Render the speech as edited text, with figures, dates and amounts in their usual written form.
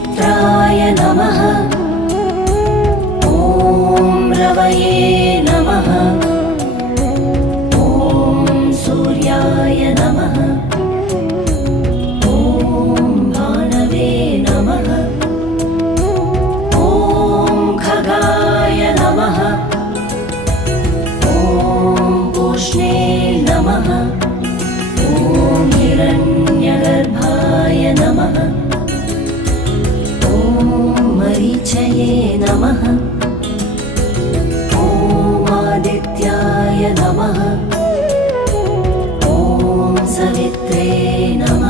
मित्राय नमः। ॐ रवये नमः। ॐ सूर्याय नमः। ॐ भानवे नमः। ॐ खगाय नमः। ॐ पूष्णे नमः। ॐ हिरण्यगर्भाय नमः। मरीचये नमः। ॐ आदित्याय नमः। ॐ सवित्रे नमः।